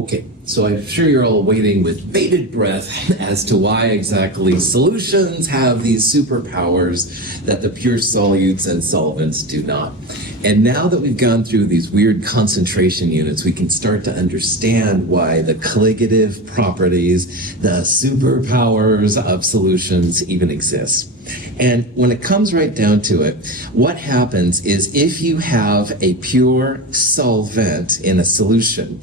Okay, so I'm sure you're all waiting with bated breath as to why exactly solutions have these superpowers that the pure solutes and solvents do not. And now that we've gone through these weird concentration units, we can start to understand why the colligative properties, the superpowers of solutions even exist. And when it comes right down to it, what happens is if you have a pure solvent in a solution,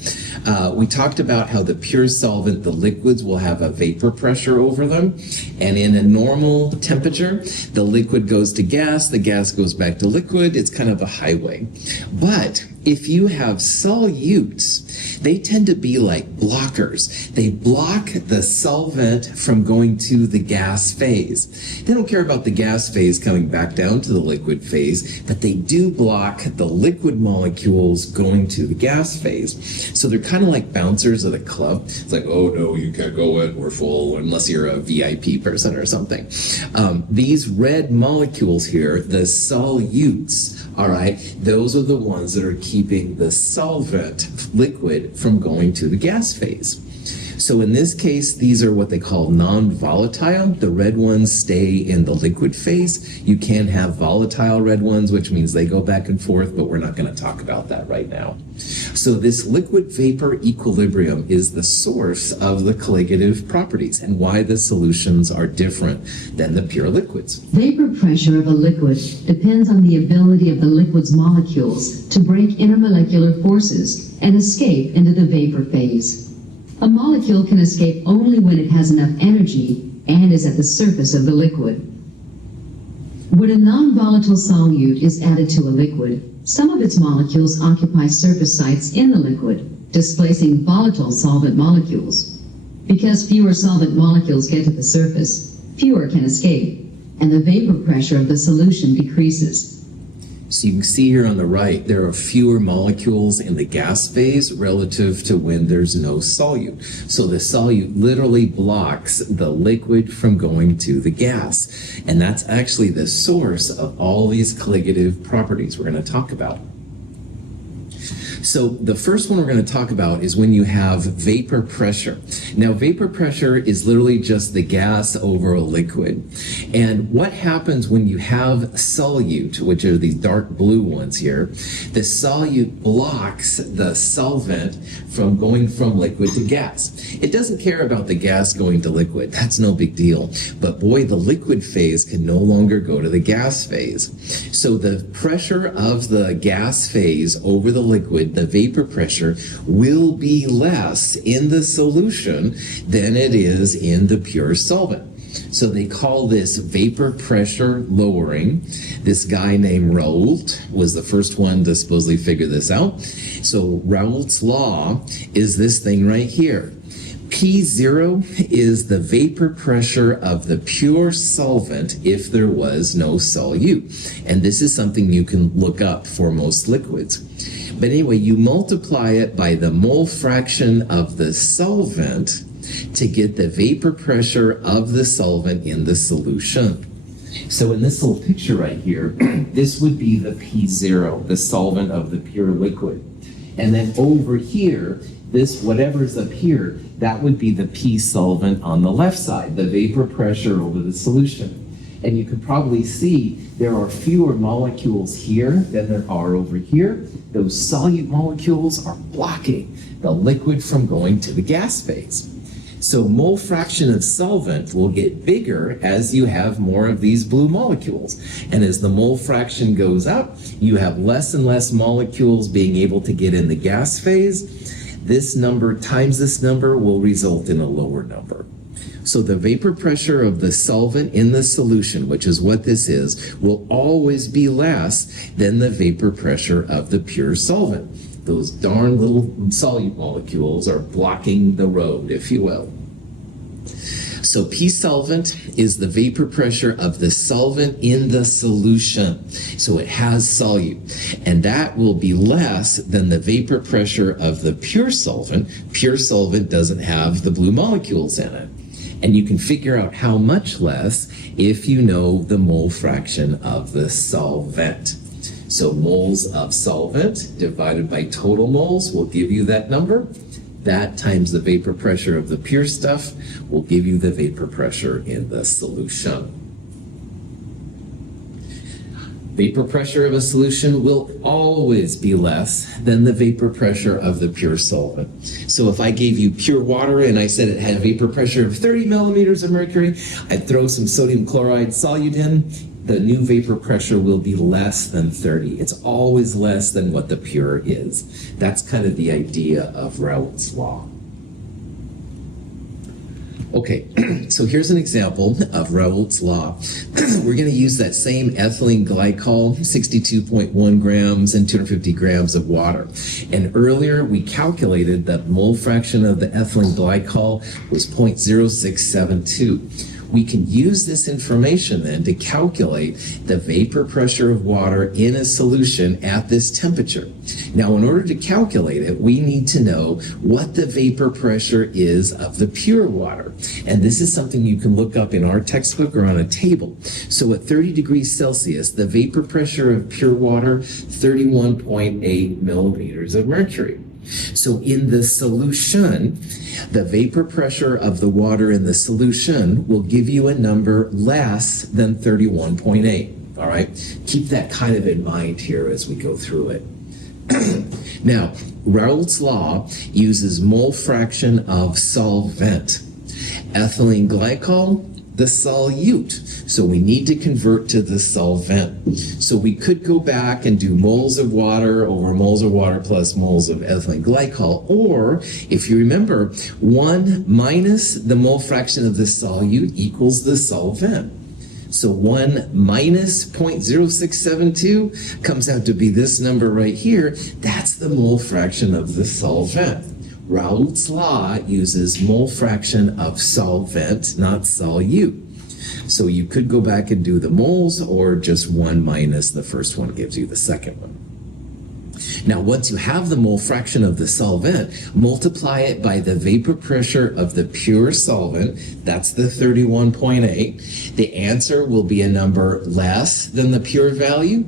we talked about how the pure solvent, the liquids, will have a vapor pressure over them. And in a normal temperature, the liquid goes to gas, the gas goes back to liquid. It's kind of a highway. But if you have solutes, they tend to be like blockers. They block the solvent from going to the gas phase. They don't care about the gas phase coming back down to the liquid phase, but they do block the liquid molecules going to the gas phase. So they're kind of like bouncers at a club. It's like, oh no, you can't go in, we're full, unless you're a VIP person or something. These red molecules here, the solutes, all right, those are the ones that are keeping the solvent liquid from going to the gas phase. So in this case, these are what they call non-volatile. The red ones stay in the liquid phase. You can have volatile red ones, which means they go back and forth, but we're not going to talk about that right now. So this liquid vapor equilibrium is the source of the colligative properties and why the solutions are different than the pure liquids. Vapor pressure of a liquid depends on the ability of the liquid's molecules to break intermolecular forces and escape into the vapor phase. A molecule can escape only when it has enough energy and is at the surface of the liquid. When a non-volatile solute is added to a liquid, some of its molecules occupy surface sites in the liquid, displacing volatile solvent molecules. Because fewer solvent molecules get to the surface, fewer can escape, and the vapor pressure of the solution decreases. So you can see here on the right, there are fewer molecules in the gas phase relative to when there's no solute. So the solute literally blocks the liquid from going to the gas. And that's actually the source of all these colligative properties we're going to talk about. So the first one we're going to talk about is when you have vapor pressure. Now, vapor pressure is literally just the gas over a liquid. And what happens when you have solute, which are these dark blue ones here, the solute blocks the solvent from going from liquid to gas. It doesn't care about the gas going to liquid. That's no big deal. But boy, the liquid phase can no longer go to the gas phase. So the pressure of the gas phase over the liquid, the vapor pressure, will be less in the solution than it is in the pure solvent. So they call this vapor pressure lowering. This guy named Raoult was the first one to supposedly figure this out. So Raoult's law is this thing right here. P0 is the vapor pressure of the pure solvent if there was no solute. And this is something you can look up for most liquids. But anyway, you multiply it by the mole fraction of the solvent to get the vapor pressure of the solvent in the solution. So in this little picture right here, this would be the P0, the solvent of the pure liquid. And then over here, this whatever's up here, that would be the P solvent on the left side, the vapor pressure over the solution. And you can probably see there are fewer molecules here than there are over here. Those solute molecules are blocking the liquid from going to the gas phase. So mole fraction of solvent will get bigger as you have more of these blue molecules. And as the mole fraction goes up, you have less and less molecules being able to get in the gas phase. This number times this number will result in a lower number. So the vapor pressure of the solvent in the solution, which is what this is, will always be less than the vapor pressure of the pure solvent. Those darn little solute molecules are blocking the road, if you will. So P solvent is the vapor pressure of the solvent in the solution. So it has solute. And that will be less than the vapor pressure of the pure solvent. Pure solvent doesn't have the blue molecules in it. And you can figure out how much less if you know the mole fraction of the solvent. So moles of solvent divided by total moles will give you that number. That times the vapor pressure of the pure stuff will give you the vapor pressure in the solution. Vapor pressure of a solution will always be less than the vapor pressure of the pure solvent. So if I gave you pure water and I said it had a vapor pressure of 30 millimeters of mercury, I'd throw some sodium chloride solute in, the new vapor pressure will be less than 30. It's always less than what the pure is. That's kind of the idea of Raoult's law. Okay, so here's an example of Raoult's law. We're going to use that same ethylene glycol, 62.1 grams and 250 grams of water. And earlier we calculated that mole fraction of the ethylene glycol was 0.0672. We can use this information then to calculate the vapor pressure of water in a solution at this temperature. Now, in order to calculate it, we need to know what the vapor pressure is of the pure water. And this is something you can look up in our textbook or on a table. So at 30 degrees Celsius, the vapor pressure of pure water, 31.8 millimeters of mercury. So in the solution, the vapor pressure of the water in the solution will give you a number less than 31.8. All right? Keep that kind of in mind here as we go through it. Now, Raoult's law uses mole fraction of solvent. Ethylene glycol, the solute. So we need to convert to the solvent. So we could go back and do moles of water over moles of water plus moles of ethylene glycol. Or, if you remember, 1 minus the mole fraction of the solute equals the solvent. So 1 minus 0.0672 comes out to be this number right here. That's the mole fraction of the solvent. Raoult's law uses mole fraction of solvent, not solute. So you could go back and do the moles, or just 1 minus the first one gives you the second one. Now, once you have the mole fraction of the solvent, multiply it by the vapor pressure of the pure solvent. That's the 31.8. The answer will be a number less than the pure value,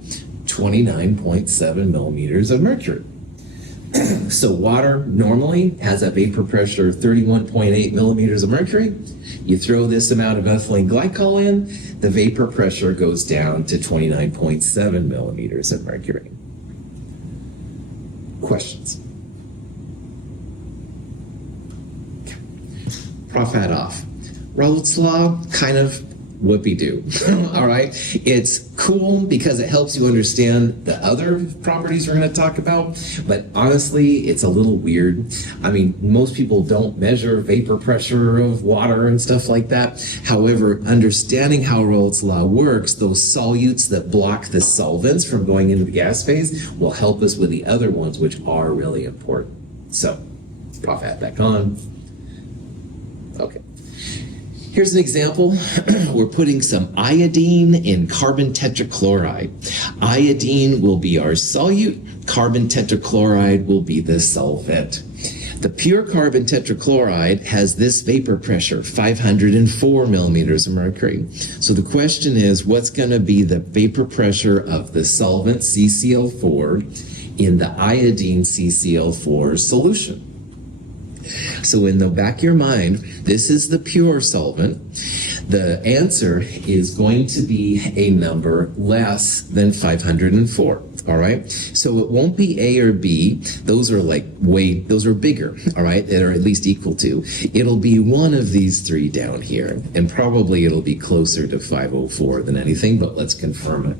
29.7 millimeters of mercury. So water normally has a vapor pressure of 31.8 millimeters of mercury. You throw this amount of ethylene glycol in, the vapor pressure goes down to 29.7 millimeters of mercury. Questions? Prof hat off. Raoult's law, kind of whoopee-doo. All right? It's cool because it helps you understand the other properties we're going to talk about, but honestly, it's a little weird. I mean, most people don't measure vapor pressure of water and stuff like that. However, understanding how Raoult's law works, those solutes that block the solvents from going into the gas phase will help us with the other ones, which are really important. So, Prof hat back on. Okay. Here's an example. We're putting some iodine in carbon tetrachloride. Iodine will be our solute. Carbon tetrachloride will be the solvent. The pure carbon tetrachloride has this vapor pressure, 504 millimeters of mercury. So the question is, what's going to be the vapor pressure of the solvent CCl4 in the iodine CCl4 solution? So in the back of your mind, this is the pure solvent. The answer is going to be a number less than 504. All right. So it won't be A or B. Those are those are bigger. All right. That are at least equal to. It'll be one of these three down here. And probably it'll be closer to 504 than anything, but let's confirm it.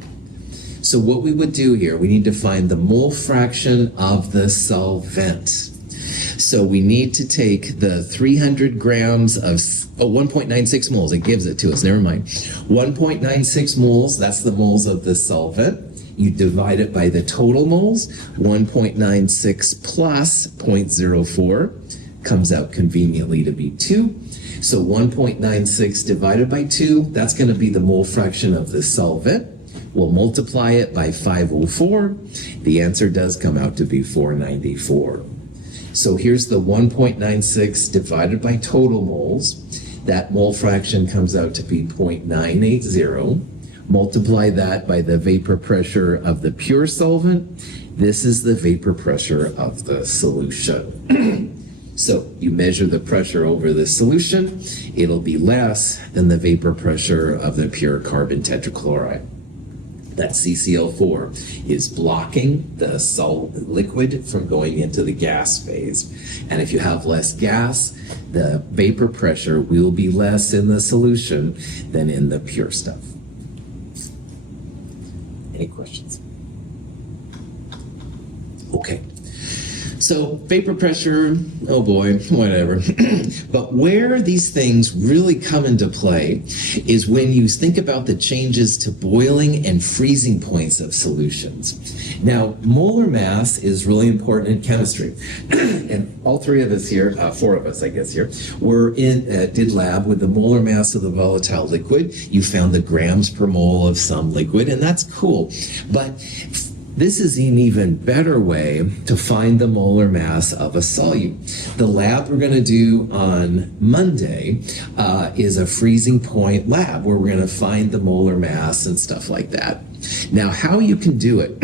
So what we would do here, we need to find the mole fraction of the solvent. So we need to take the 300 grams of 1.96 moles. It gives it to us. Never mind. 1.96 moles, that's the moles of the solvent. You divide it by the total moles. 1.96 plus 0.04 comes out conveniently to be 2. So 1.96 divided by 2, that's going to be the mole fraction of the solvent. We'll multiply it by 504. The answer does come out to be 494. So here's the 1.96 divided by total moles. That mole fraction comes out to be 0.980. Multiply that by the vapor pressure of the pure solvent. This is the vapor pressure of the solution. So you measure the pressure over the solution, it'll be less than the vapor pressure of the pure carbon tetrachloride. That CCl4 is blocking the liquid from going into the gas phase. And if you have less gas, the vapor pressure will be less in the solution than in the pure stuff. Any questions? Okay. So vapor pressure, oh boy, whatever. But where these things really come into play is when you think about the changes to boiling and freezing points of solutions. Now, molar mass is really important in chemistry. And all three of us here, four of us, I guess here, did lab with the molar mass of the volatile liquid. You found the grams per mole of some liquid, and that's cool. But this is an even better way to find the molar mass of a solute. The lab we're going to do on Monday is a freezing point lab where we're going to find the molar mass and stuff like that. Now, how you can do it.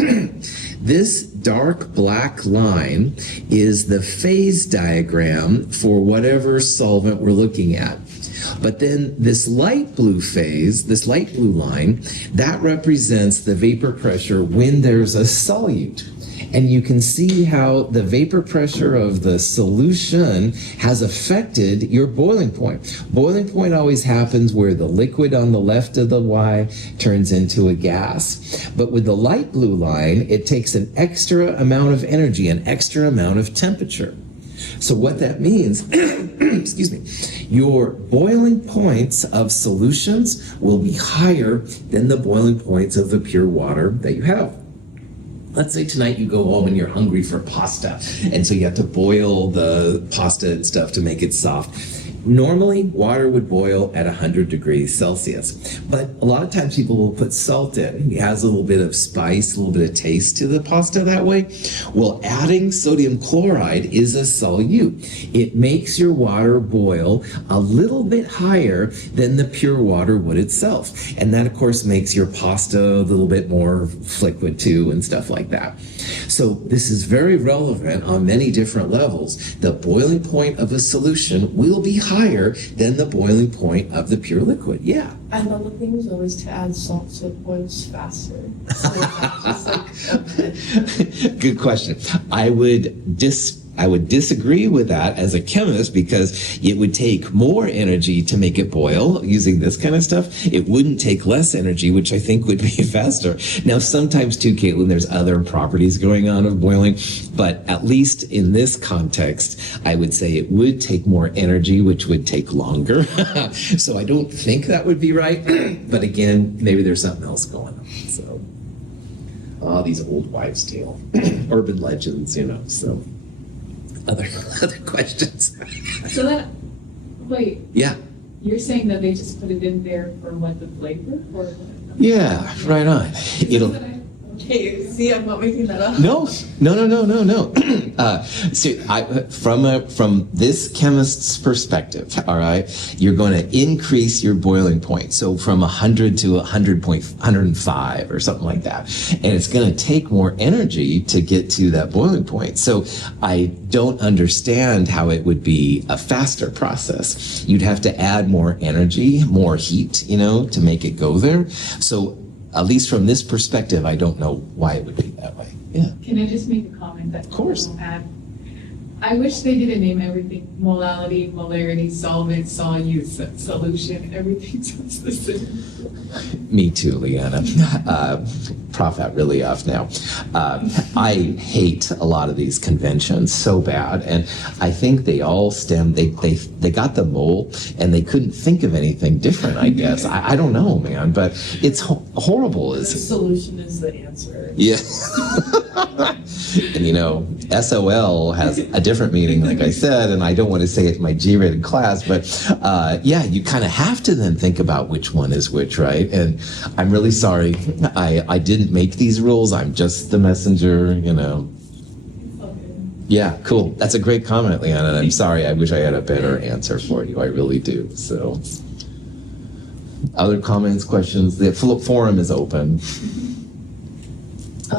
This dark black line is the phase diagram for whatever solvent we're looking at. But then this light blue phase, this light blue line, that represents the vapor pressure when there's a solute. And you can see how the vapor pressure of the solution has affected your boiling point. Boiling point always happens where the liquid on the left of the Y turns into a gas. But with the light blue line, it takes an extra amount of energy, an extra amount of temperature. So what that means, excuse me, your boiling points of solutions will be higher than the boiling points of the pure water that you have. Let's say tonight you go home and you're hungry for pasta, and so you have to boil the pasta and stuff to make it soft. Normally, water would boil at 100 degrees Celsius, but a lot of times people will put salt in. It has a little bit of spice, a little bit of taste to the pasta that way. Well, adding sodium chloride is a solute. It makes your water boil a little bit higher than the pure water would itself. And that, of course, makes your pasta a little bit more liquid too and stuff like that. So this is very relevant on many different levels. The boiling point of a solution will be higher than the boiling point of the pure liquid. Yeah. And the thing was always to add salt so it boils faster. So it's just Good question. I would disagree with that as a chemist because it would take more energy to make it boil using this kind of stuff. It wouldn't take less energy, which I think would be faster. Now, sometimes too, Caitlin, there's other properties going on of boiling, but at least in this context, I would say it would take more energy, which would take longer. So I don't think that would be right. But again, maybe there's something else going on. So, these old wives' tale, urban legends, so. Other questions? So that, wait. Yeah. You're saying that they just put it in there for what, the flavor? Or Yeah, right on. It'll. okay, see, I'm not making that up. No. So from this chemist's perspective, all right, you're going to increase your boiling point. So from 100 to 105 or something like that. And it's going to take more energy to get to that boiling point. So I don't understand how it would be a faster process. You'd have to add more energy, more heat, to make it go there. So at least from this perspective, I don't know why it would be that way. Yeah. Can I just make a comment that? Of course. I wish they didn't name everything molality, molarity, solvent, solute, solution. Everything sounds the same. Me too, Leanna. Prof got really off now. I hate a lot of these conventions so bad, and I think they all stem. They got the mole, and they couldn't think of anything different. I guess I don't know, man, but it's horrible. The solution is the answer. Yeah. And SOL has a different meaning, like I said, and I don't want to say it in my G-rated class, but you kind of have to then think about which one is which, right? And I'm really sorry, I didn't make these rules. I'm just the messenger, Okay. Yeah, cool. That's a great comment, Leanna, and I'm sorry. I wish I had a better answer for you. I really do. So, other comments, questions? The forum is open. Go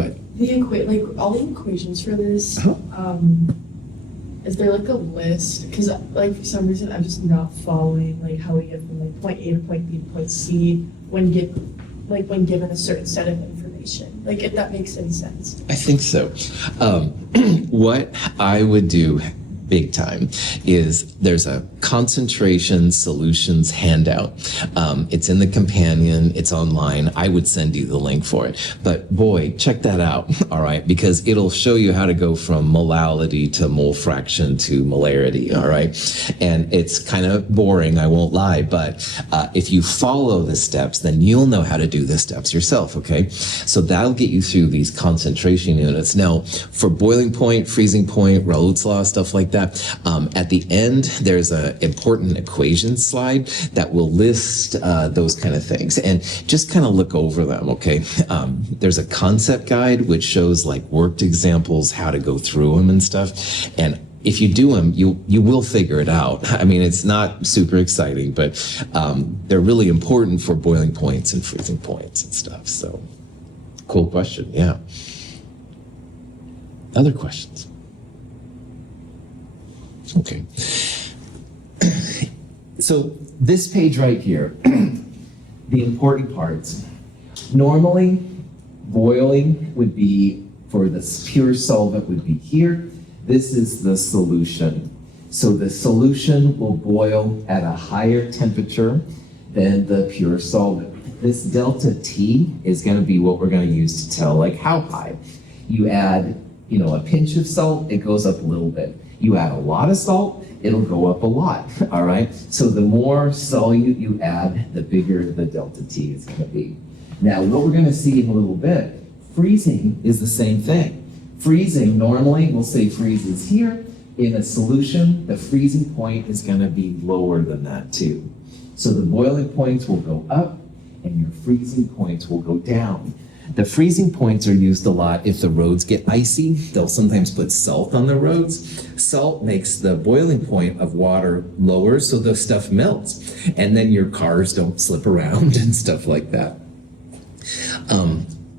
ahead. All the equations for this, is there like a list? Because like for some reason I'm just not following like how we get from like point A to point B to point C when given a certain set of information. Like if that makes any sense. I think so. What I would do big time is there's a concentration solutions handout. It's in the companion, it's online. I would send you the link for it. But boy, check that out, all right? Because it'll show you how to go from molality to mole fraction to molarity, all right? And it's kind of boring, I won't lie, but if you follow the steps, then you'll know how to do the steps yourself, okay? So that'll get you through these concentration units. Now, for boiling point, freezing point, Raoult's law, stuff like that, at the end, there's an important equation slide that will list those kind of things, and just kind of look over them, okay? There's a concept guide which shows like worked examples, how to go through them and stuff, and if you do them, you will figure it out. I mean, it's not super exciting, but they're really important for boiling points and freezing points and stuff. So, cool question, yeah. Other questions? Okay. So this page right here, the important parts. Normally, boiling would be, for the pure solvent would be here. This is the solution. So the solution will boil at a higher temperature than the pure solvent. This delta T is going to be what we're going to use to tell like how high. You add, a pinch of salt, it goes up a little bit. You add a lot of salt, it'll go up a lot, all right? So the more solute you add, the bigger the delta T is going to be. Now, what we're going to see in a little bit, freezing is the same thing. Freezing, normally, we'll say freezes here. In a solution, the freezing point is going to be lower than that too. So the boiling points will go up and your freezing points will go down. The freezing points are used a lot if the roads get icy. They'll sometimes put salt on the roads. Salt makes the boiling point of water lower so the stuff melts. And then your cars don't slip around and stuff like that.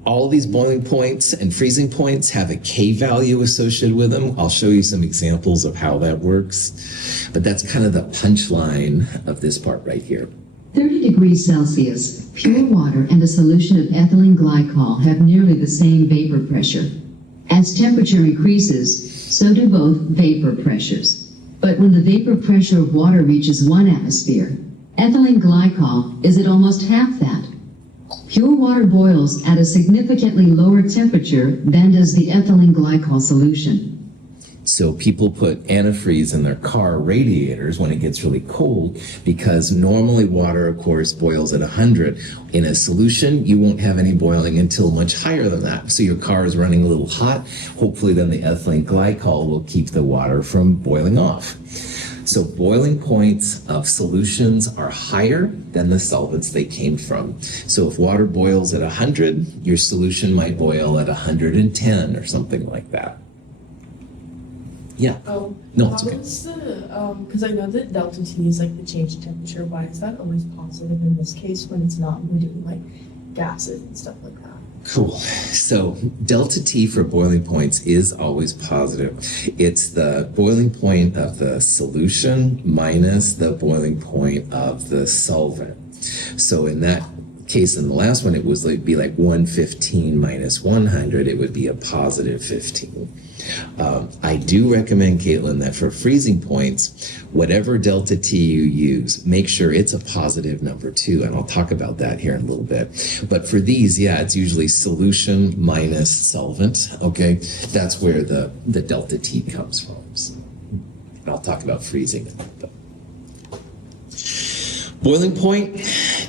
All these boiling points and freezing points have a K value associated with them. I'll show you some examples of how that works. But that's kind of the punchline of this part right here. 30 degrees Celsius, pure water and a solution of ethylene glycol have nearly the same vapor pressure. As temperature increases, so do both vapor pressures. But when the vapor pressure of water reaches 1 atmosphere, ethylene glycol is at almost half that. Pure water boils at a significantly lower temperature than does the ethylene glycol solution. So people put antifreeze in their car radiators when it gets really cold because normally water, of course, boils at 100. In a solution, you won't have any boiling until much higher than that. So your car is running a little hot. Hopefully then the ethylene glycol will keep the water from boiling off. So boiling points of solutions are higher than the solvents they came from. So if water boils at 100, your solution might boil at 110 or something like that. Yeah. Oh, No, it's okay. how is the, because I know that delta T is like the change in temperature. Why is that always positive in this case when it's not when we're doing like gases and stuff like that? Cool. So delta T for boiling points is always positive. It's the boiling point of the solution minus the boiling point of the solvent. So in that case, in the last one, it was like be like 115 minus 100. It would be a positive 15. I do recommend, Caitlin, that for freezing points, whatever delta T you use, make sure it's a positive number too, and I'll talk about that here in a little bit. But for these, yeah, it's usually solution minus solvent, okay? That's where the delta T comes from. So, and I'll talk about freezing in a little bit. Boiling point,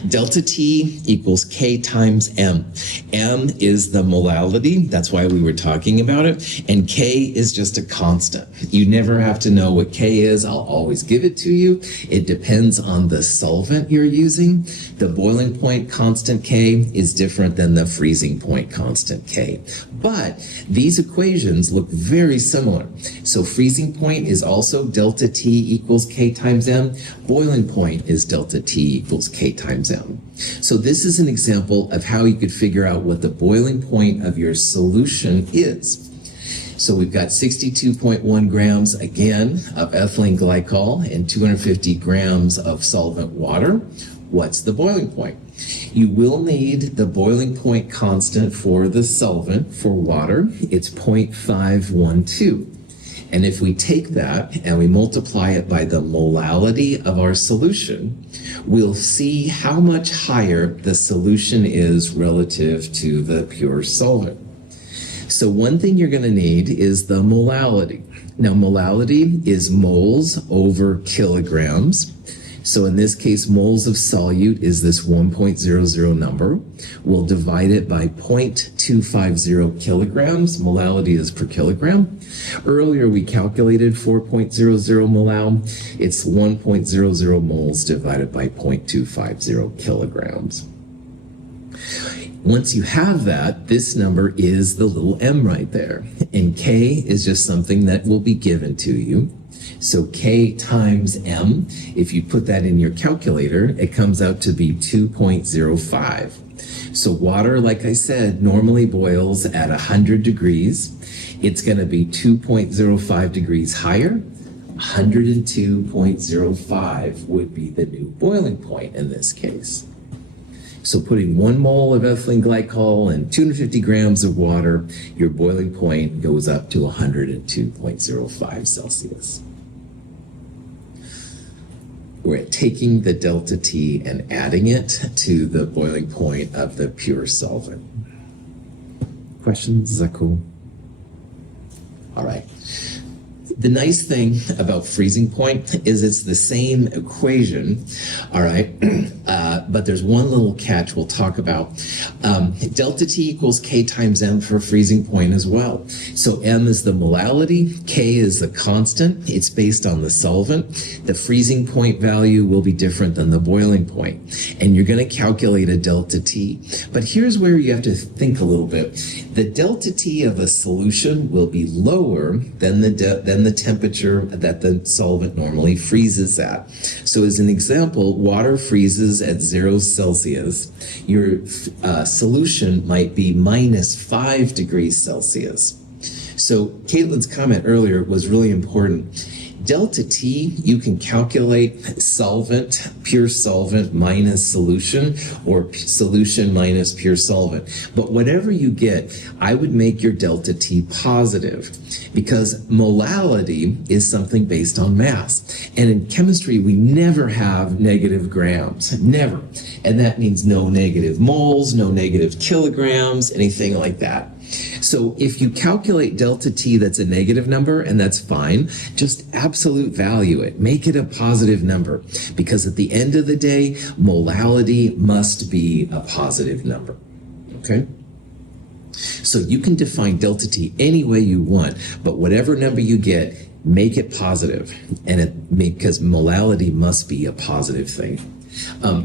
delta T equals K times M. M is the molality, that's why we were talking about it, and K is just a constant. You never have to know what K is, I'll always give it to you. It depends on the solvent you're using. The boiling point constant K is different than the freezing point constant K. But these equations look very similar. So freezing point is also delta T equals K times M. Boiling point is delta T equals K times M. So this is an example of how you could figure out what the boiling point of your solution is. So we've got 62.1 grams again of ethylene glycol and 250 grams of solvent water. What's the boiling point? You will need the boiling point constant for the solvent for water. It's 0.512. And if we take that and we multiply it by the molality of our solution, we'll see how much higher the solution is relative to the pure solvent. So one thing you're going to need is the molality. Now, molality is moles over kilograms. So in this case, moles of solute is this 1.00 number. We'll divide it by 0.250 kilograms. Molality is per kilogram. Earlier, we calculated 4.00 molal. It's 1.00 moles divided by 0.250 kilograms. Once you have that, this number is the little m right there. And K is just something that will be given to you. So K times M, if you put that in your calculator, it comes out to be 2.05. So water, like I said, normally boils at 100 degrees. It's going to be 2.05 degrees higher. 102.05 would be the new boiling point in this case. So putting 1 mole of ethylene glycol and 250 grams of water, your boiling point goes up to 102.05 Celsius. We're taking the delta T and adding it to the boiling point of the pure solvent. Questions? Is that cool? All right. The nice thing about freezing point is it's the same equation, all right, but there's one little catch we'll talk about. Delta T equals K times M for freezing point as well. So M is the molality, K is the constant, it's based on the solvent. The freezing point value will be different than the boiling point, and you're going to calculate a delta T. But here's where you have to think a little bit. The delta T of a solution will be lower than the temperature that the solvent normally freezes at. So as an example, water freezes at 0 Celsius. Your solution might be -5 degrees Celsius. So Caitlin's comment earlier was really important. Delta T, you can calculate solvent, pure solvent minus solution, or solution minus pure solvent. But whatever you get, I would make your delta T positive, because molality is something based on mass. And in chemistry, we never have negative grams, never. And that means no negative moles, no negative kilograms, anything like that. So if you calculate delta T that's a negative number, and that's fine, just absolute value it. Make it a positive number, because at the end of the day, molality must be a positive number, okay? So you can define delta T any way you want, but whatever number you get, make it positive, and because molality must be a positive thing.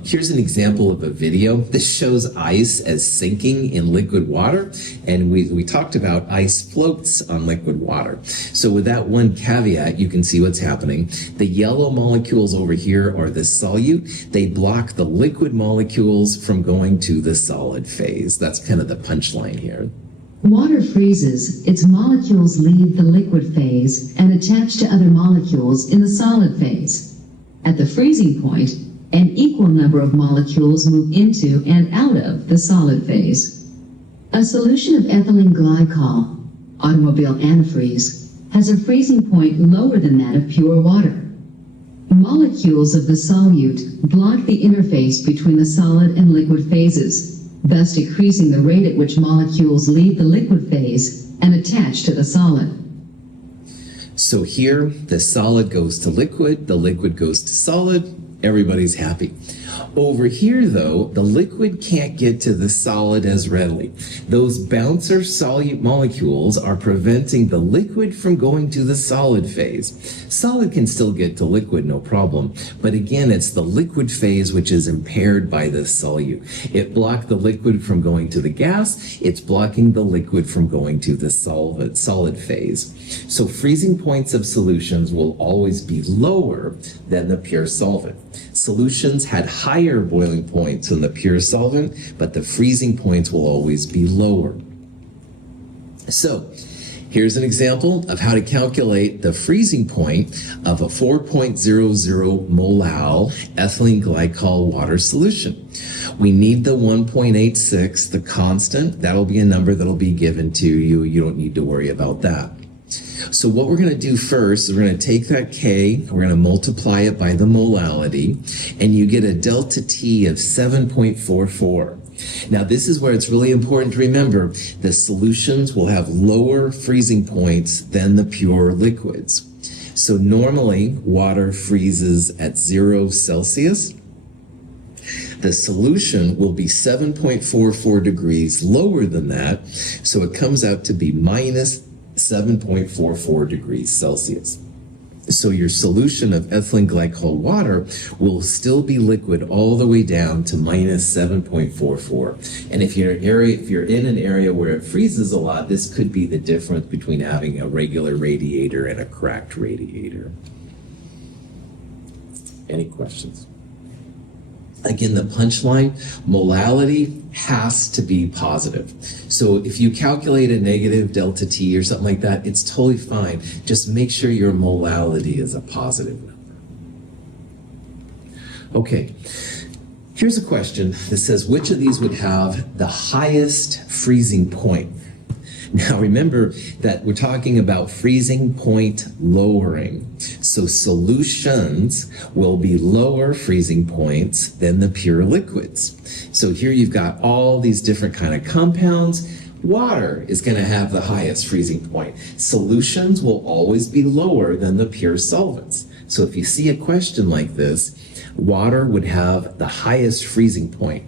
Here's an example of a video. This shows ice as sinking in liquid water, and we talked about ice floats on liquid water. So with that one caveat, you can see what's happening. The yellow molecules over here are the solute. They block the liquid molecules from going to the solid phase. That's kind of the punchline here. Water freezes, its molecules leave the liquid phase and attach to other molecules in the solid phase. At the freezing point, an equal number of molecules move into and out of the solid phase. A solution of ethylene glycol, automobile antifreeze, has a freezing point lower than that of pure water. Molecules of the solute block the interface between the solid and liquid phases, thus decreasing the rate at which molecules leave the liquid phase and attach to the solid. So here, the solid goes to liquid, the liquid goes to solid, everybody's happy. Over here, though, the liquid can't get to the solid as readily. Those bouncer solute molecules are preventing the liquid from going to the solid phase. Solid can still get to liquid, no problem. But again, it's the liquid phase which is impaired by the solute. It blocked the liquid from going to the gas. It's blocking the liquid from going to the solid phase. So freezing points of solutions will always be lower than the pure solvent. Solutions had higher boiling points than the pure solvent, but the freezing points will always be lower. So Here's an example of how to calculate the freezing point of a 4.00 molal ethylene glycol water solution. We need the 1.86, the constant. That'll be a number that'll be given to you. You don't need to worry about that. So what we're going to do first is we're going to take that K, we're going to multiply it by the molality, and you get a delta T of 7.44. Now this is where it's really important to remember the solutions will have lower freezing points than the pure liquids. So normally water freezes at 0 Celsius. The solution will be 7.44 degrees lower than that, so it comes out to be minus 7.44 degrees Celsius. So your solution of ethylene glycol water will still be liquid all the way down to minus 7.44. And if you're in an area where it freezes a lot, this could be the difference between having a regular radiator and a cracked radiator. Any questions? Again, the punchline, molality has to be positive. So if you calculate a negative delta T or something like that, it's totally fine. Just make sure your molality is a positive number. Okay, here's a question that says, which of these would have the highest freezing point? Now remember that we're talking about freezing point lowering. So solutions will be lower freezing points than the pure liquids. So here you've got all these different kind of compounds. Water is going to have the highest freezing point. Solutions will always be lower than the pure solvents. So if you see a question like this, water would have the highest freezing point.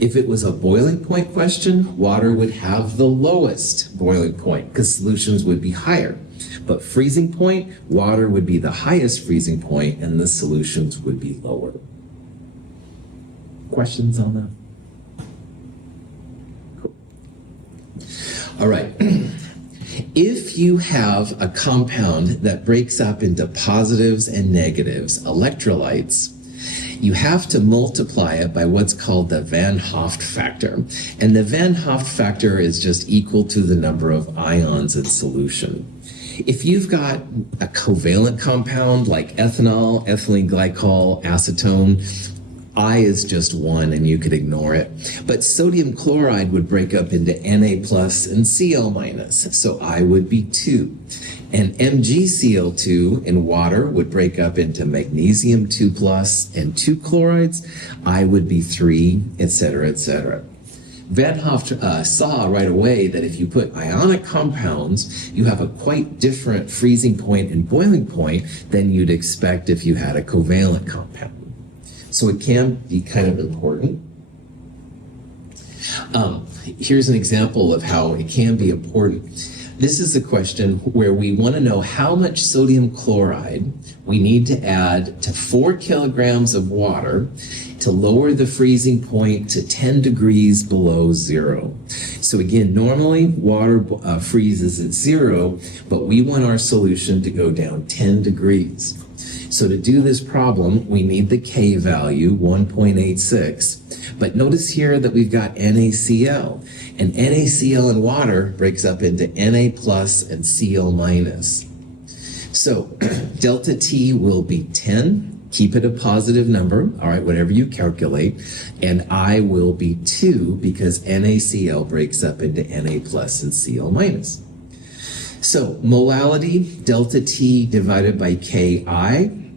If it was a boiling point question, water would have the lowest boiling point because solutions would be higher. But freezing point, water would be the highest freezing point and the solutions would be lower. Questions on that? Cool. All right. If you have a compound that breaks up into positives and negatives, electrolytes, you have to multiply it by what's called the Van Hoff factor. And the Van Hoff factor is just equal to the number of ions in solution. If you've got a covalent compound like ethanol, ethylene glycol, acetone, I is just 1 and you could ignore it. But sodium chloride would break up into Na plus and Cl minus, so I would be 2. And MgCl2 in water would break up into magnesium 2 plus and 2 chlorides. I would be 3, etc., etc. Van Hoff saw right away that if you put ionic compounds, you have a quite different freezing point and boiling point than you'd expect if you had a covalent compound. So it can be kind of important. Here's an example of how it can be important. This is a question where we want to know how much sodium chloride we need to add to 4 kilograms of water to lower the freezing point to 10 degrees below 0. So again, normally water freezes at 0, but we want our solution to go down 10 degrees. So to do this problem, we need the K value, 1.86. But notice here that we've got NaCl. And NaCl in water breaks up into Na plus and Cl minus. So delta T will be 10. Keep it a positive number, all right, whatever you calculate. And I will be 2 because NaCl breaks up into Na plus and Cl minus. So molality, delta T divided by Ki.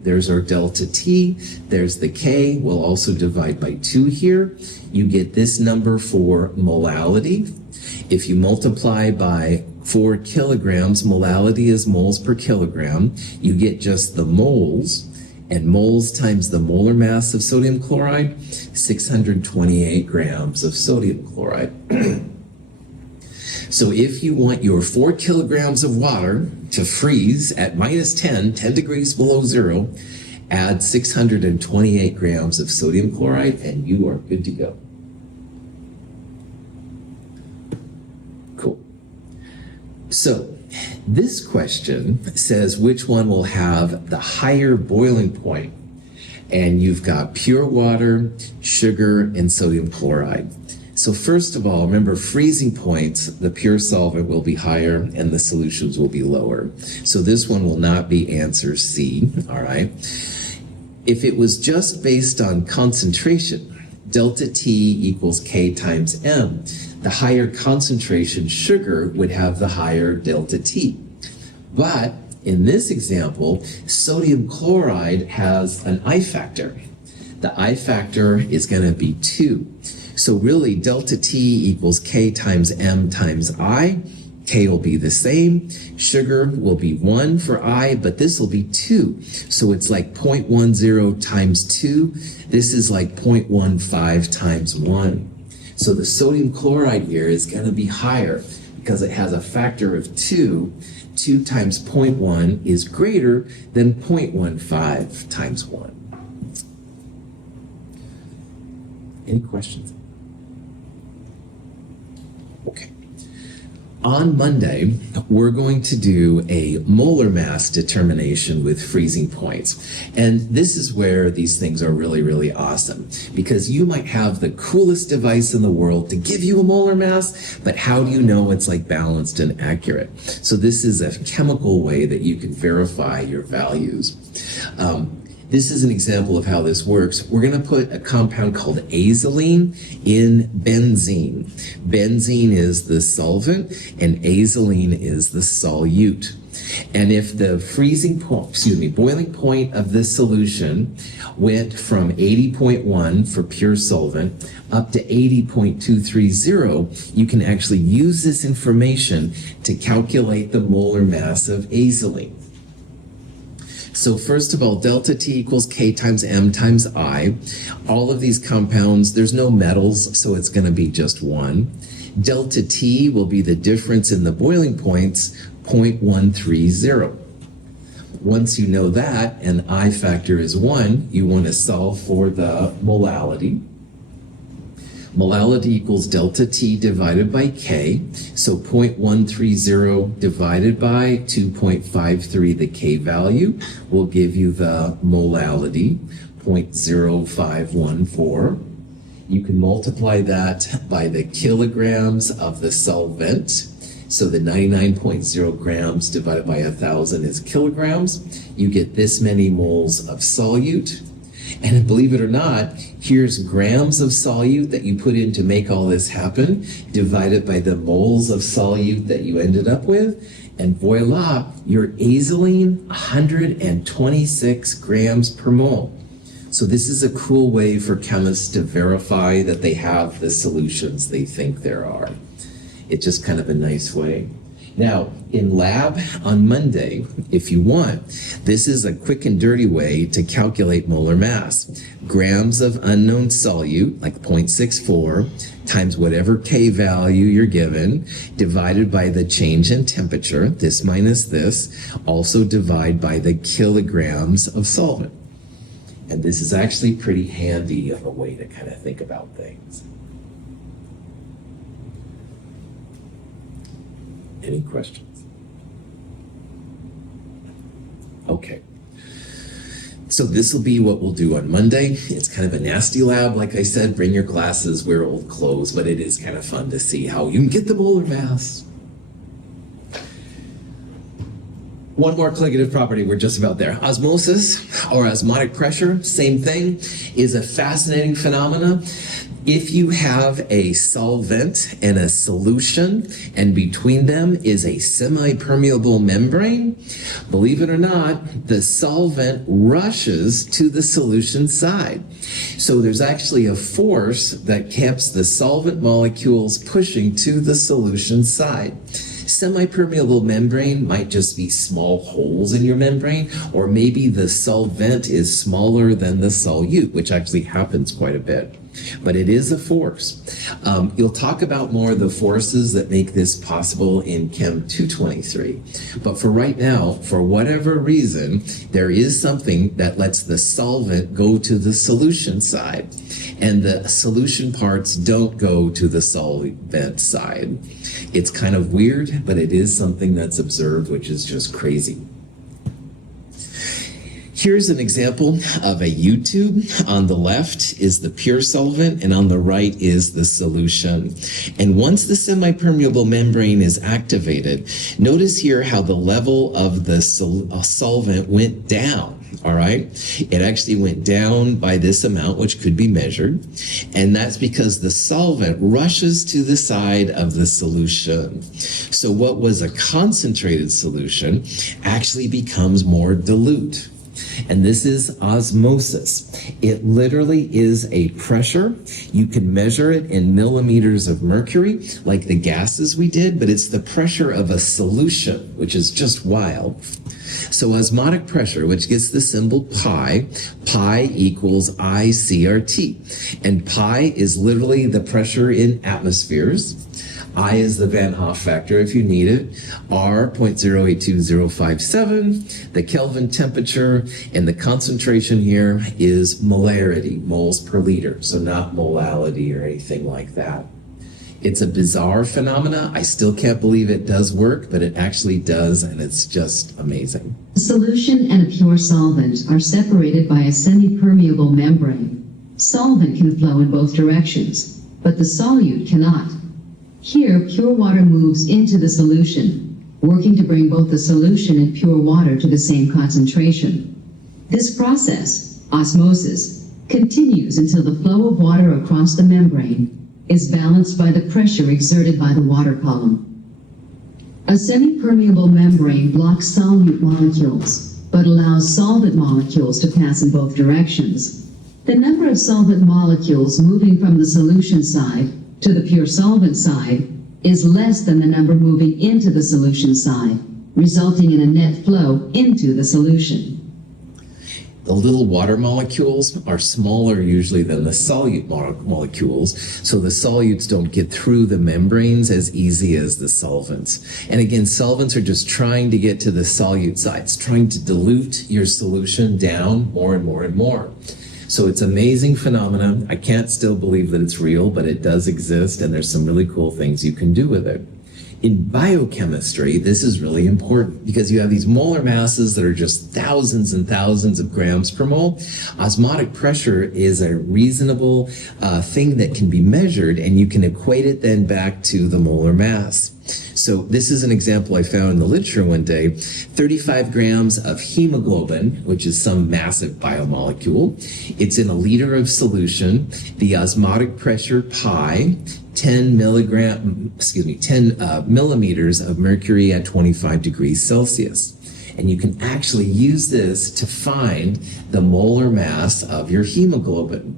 There's our delta T. There's the K. We'll also divide by 2 here. You get this number for molality. If you multiply by 4 kilograms, molality is moles per kilogram. You get just the moles. And moles times the molar mass of sodium chloride, 628 grams of sodium chloride. So if you want your 4 kilograms of water to freeze at minus 10 degrees below 0, add 628 grams of sodium chloride and you are good to go. Cool. So this question says which one will have the higher boiling point? And you've got pure water, sugar, and sodium chloride. So first of all, remember freezing points, the pure solvent will be higher and the solutions will be lower. So this one will not be answer C, all right? If it was just based on concentration, delta T equals K times M, the higher concentration sugar would have the higher delta T. But in this example, sodium chloride has an I factor. The I factor is going to be 2. So really, delta T equals K times M times I. K will be the same. Sugar will be 1 for I, but this will be 2. So it's like 0.10 times 2. This is like 0.15 times 1. So the sodium chloride here is going to be higher because it has a factor of 2. 2 times 0.1 is greater than 0.15 times 1. Any questions? Okay. On Monday, we're going to do a molar mass determination with freezing points. And this is where these things are really, really awesome, because you might have the coolest device in the world to give you a molar mass, but how do you know it's like balanced and accurate? So this is a chemical way that you can verify your values. This is an example of how this works. We're going to put a compound called azolene in benzene. Benzene is the solvent and azolene is the solute. And if the boiling point of this solution went from 80.1 for pure solvent up to 80.230, you can actually use this information to calculate the molar mass of azolene. So first of all, delta T equals K times M times I. All of these compounds, there's no metals, so it's going to be just 1. Delta T will be the difference in the boiling points, 0.130. Once you know that, and I factor is 1, you want to solve for the molality. Molality equals delta T divided by K. So 0.130 divided by 2.53, the K value, will give you the molality, 0.0514. You can multiply that by the kilograms of the solvent. So the 99.0 grams divided by 1,000 is kilograms. You get this many moles of solute. And believe it or not, here's grams of solute that you put in to make all this happen, divided by the moles of solute that you ended up with, and voila, your azolene, 126 grams per mole. So this is a cool way for chemists to verify that they have the solutions they think there are. It's just kind of a nice way. Now, in lab on Monday, if you want, this is a quick and dirty way to calculate molar mass. Grams of unknown solute, like 0.64, times whatever K value you're given, divided by the change in temperature, this minus this, also divide by the kilograms of solvent. And this is actually pretty handy of a way to kind of think about things. Any questions? Okay. So this will be what we'll do on Monday. It's kind of a nasty lab. Like I said, bring your glasses, wear old clothes, but it is kind of fun to see how you can get the molar mass. One more colligative property, we're just about there. Osmosis, or osmotic pressure, same thing, is a fascinating phenomena. If you have a solvent and a solution, and between them is a semi-permeable membrane, believe it or not, the solvent rushes to the solution side. So there's actually a force that keeps the solvent molecules pushing to the solution side. Semi-permeable membrane might just be small holes in your membrane, or maybe the solvent is smaller than the solute, which actually happens quite a bit. But it is a force. You'll talk about more of the forces that make this possible in Chem 223. But for right now, for whatever reason, there is something that lets the solvent go to the solution side, and the solution parts don't go to the solvent side. It's kind of weird, but it is something that's observed, which is just crazy. Here's an example of a U-tube. On the left is the pure solvent, and on the right is the solution. And once the semi-permeable membrane is activated, notice here how the level of the solvent went down. All right. It actually went down by this amount, which could be measured. And that's because the solvent rushes to the side of the solution. So what was a concentrated solution actually becomes more dilute. And this is osmosis. It literally is a pressure. You can measure it in millimeters of mercury, like the gases we did, but it's the pressure of a solution, which is just wild. So osmotic pressure, which gets the symbol pi, pi equals ICRT. And pi is literally the pressure in atmospheres. I is the Van Hoff factor if you need it. R, 0.082057. The Kelvin temperature, and the concentration here is molarity, moles per liter. So not molality or anything like that. It's a bizarre phenomena. I still can't believe it does work, but it actually does, and it's just amazing. A solution and a pure solvent are separated by a semi-permeable membrane. Solvent can flow in both directions, but the solute cannot. Here, pure water moves into the solution, working to bring both the solution and pure water to the same concentration. This process, osmosis, continues until the flow of water across the membrane is balanced by the pressure exerted by the water column. A semi-permeable membrane blocks solute molecules, but allows solvent molecules to pass in both directions. The number of solvent molecules moving from the solution side to the pure solvent side is less than the number moving into the solution side, resulting in a net flow into the solution. The little water molecules are smaller usually than the solute molecules, so the solutes don't get through the membranes as easy as the solvents. And again, solvents are just trying to get to the solute sides, trying to dilute your solution down more and more and more. So it's amazing phenomena. I can't still believe that it's real, but it does exist, and there's some really cool things you can do with it. In biochemistry, this is really important because you have these molar masses that are just thousands and thousands of grams per mole. Osmotic pressure is a reasonable thing that can be measured, and you can equate it then back to the molar mass. So this is an example I found in the literature one day. 35 grams of hemoglobin, which is some massive biomolecule. It's in a liter of solution. The osmotic pressure, pi, 10 millimeters of mercury at 25 degrees Celsius. And you can actually use this to find the molar mass of your hemoglobin.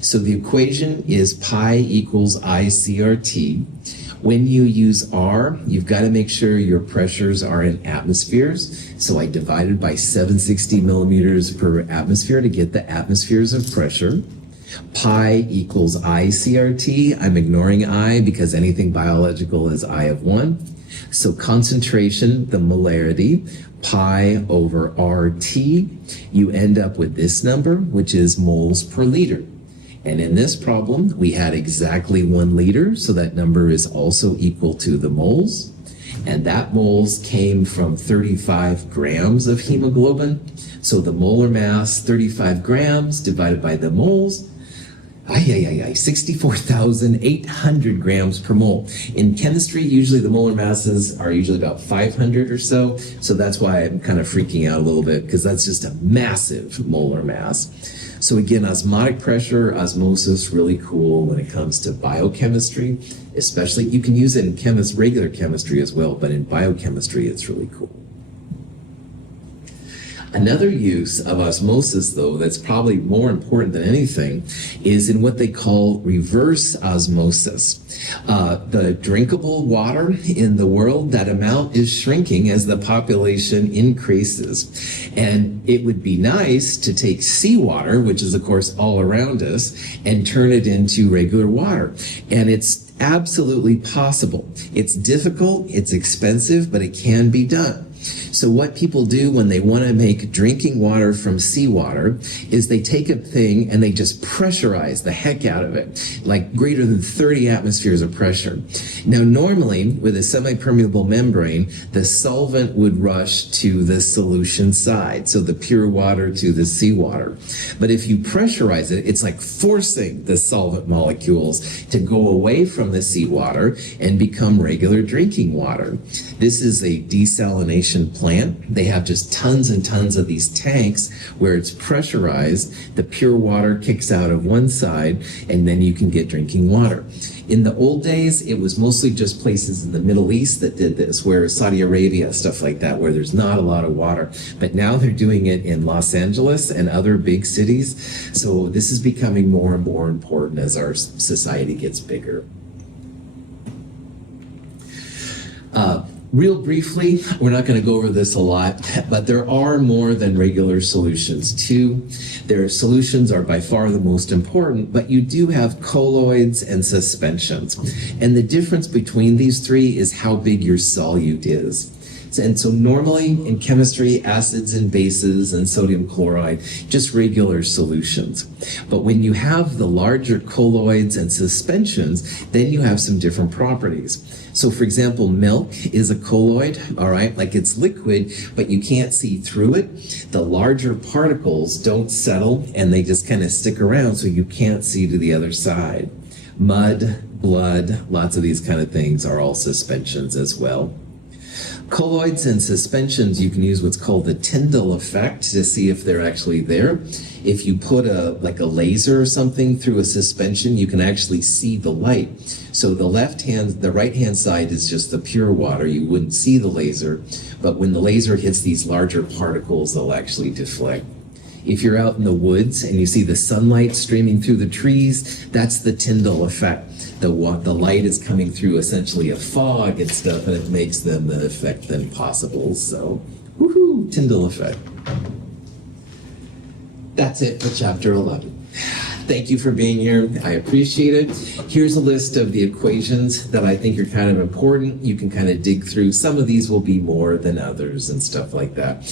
So the equation is pi equals ICRT. When you use R, you've got to make sure your pressures are in atmospheres. So I divided by 760 millimeters per atmosphere to get the atmospheres of pressure. Pi equals ICRT. I'm ignoring I because anything biological is I of 1. So concentration, the molarity, pi over RT, you end up with this number, which is moles per liter. And in this problem, we had exactly 1 liter, so that number is also equal to the moles. And that moles came from 35 grams of hemoglobin. So the molar mass, 35 grams divided by the moles, 64,800 grams per mole. In chemistry, usually the molar masses are usually about 500 or so. So that's why I'm kind of freaking out a little bit, because that's just a massive molar mass. So again, osmotic pressure, osmosis, really cool when it comes to biochemistry. Especially, you can use it in regular chemistry as well, but in biochemistry, it's really cool. Another use of osmosis, though, that's probably more important than anything, is in what they call reverse osmosis. The drinkable water in the world, that amount is shrinking as the population increases. And it would be nice to take seawater, which is, of course, all around us, and turn it into regular water. And it's absolutely possible. It's difficult, it's expensive, but it can be done. So what people do when they want to make drinking water from seawater is they take a thing and they just pressurize the heck out of it, like greater than 30 atmospheres of pressure. Now, normally with a semi-permeable membrane, the solvent would rush to the solution side, so the pure water to the seawater. But if you pressurize it, it's like forcing the solvent molecules to go away from the seawater and become regular drinking water. This is a desalination plant. They have just tons and tons of these tanks where it's pressurized. The pure water kicks out of one side, and then you can get drinking water. In the old days, it was mostly just places in the Middle East that did this, where Saudi Arabia, stuff like that, where there's not a lot of water. But now they're doing it in Los Angeles and other big cities. So this is becoming more and more important as our society gets bigger. Real briefly, we're not going to go over this a lot, but there are more than regular solutions too. Their solutions are by far the most important, but you do have colloids and suspensions. And the difference between these three is how big your solute is. And so normally in chemistry, acids and bases and sodium chloride, just regular solutions. But when you have the larger colloids and suspensions, then you have some different properties. So for example, milk is a colloid, all right, like it's liquid, but you can't see through it. The larger particles don't settle and they just kind of stick around, so you can't see to the other side. Mud, blood, lots of these kind of things are all suspensions as well. Colloids and suspensions, you can use what's called the Tyndall effect to see if they're actually there. If you put a laser or something through a suspension, you can actually see the light. So the right hand side is just the pure water. You wouldn't see the laser, but when the laser hits these larger particles, they'll actually deflect. If you're out in the woods and you see the sunlight streaming through the trees, that's the Tyndall effect. The light is coming through essentially a fog and stuff, and it makes them the effect then possible. So, woohoo, Tyndall effect. That's it for chapter 11. Thank you for being here. I appreciate it. Here's a list of the equations that I think are kind of important. You can kind of dig through. Some of these will be more than others and stuff like that.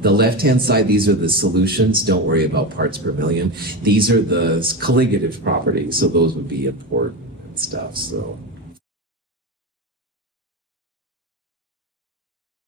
The left-hand side, these are the solutions. Don't worry about parts per million. These are the colligative properties, so those would be important and stuff. So.